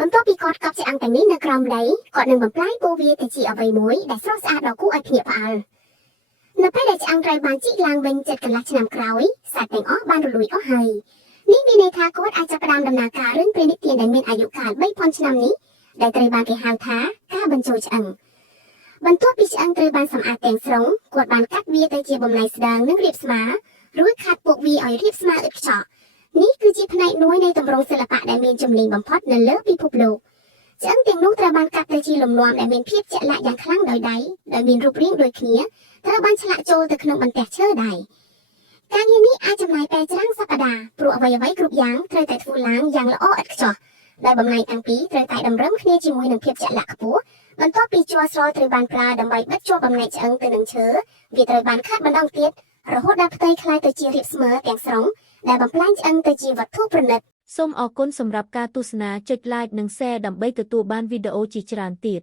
បន្ទាប់ពីគាត់កប់ឆ្អឹងទាំងនេះនៅក្រោមដីគាត់នឹងបំផ្លាញពួកវាទៅជាអ្វីមួយដែលស្រស់ស្អាតដល់គួរឲ្យភ្ញាក់ផ្អើលនៅពេលដែលឆ្អឹងត្រូវបានជីកឡើងវិញជិតកន្លះឆ្នាំក្រោយសត្វទាំងអស់បានរលួយអស់ហើយនេះមានន័យថាគាត់អាចចាប់ផ្ដើមដំណើរការរឿងព្រះនិទានដែលមានអាយុកាល 3000 ឆ្នាំនេះដែលត្រូវបានគេហៅថាការបញ្ចូលឆ្អឹងបន្ទាប់ពីឆ្អឹងត្រូវបានសម្អាតទាំងស្រុងគាត់បានកាត់វាទៅជាបំណែកស្ដើងនិងរាបស្មើរួចខាត់ពួកវាឲ្យរាបស្មើឥតខ្ចោះនេះគឺជាផ្នែកមួយនៃទម្រង់សិល្បៈដែលមានចម្លាញ់បំផុតនៅលើពិភពលោកឆ្អឹងទាំងនោះត្រូវបានកាត់ទៅជាលំនាំដែលមានភាពជាក់លាក់យ៉ាងខ្លាំងដោយដៃដែលមានរូបរាងដូចគ្នាត្រូវបានឆ្លាក់ចូលទៅក្នុងបន្ទះឈើដែរការងារនេះអាចចំណាយពេលច្រើនសប្តាហ៍ព្រោះអ្វីៗគ្រប់យ៉ាងត្រូវតែធ្វើឡើងយ៉ាងល្អឥតខ្ចោះដែលបំណែកទាំងពីរត្រូវតែតម្រឹមគ្នាជាមួយនឹងភាពជាក់លាក់ខ្ពស់បន្ទាប់ពីជ័រស្រល់ត្រូវបានប្រើដើម្បីបិទជាប់បំណែកឆ្អឹងទៅនឹងឈើវាត្រូវបានខាត់ម្ដងទៀតរហូតដល់ផ្ទៃคล้ายទៅជារាបស្មើទាំងស្រុងដែលបំផ្លាញឆ្អឹងទៅជាវត្ថុប្រណិតសូមអរគុណសម្រាប់ការទស្សនាចុច like និង share ដើម្បីទទួលបានវីដេអូជាច្រើនទៀត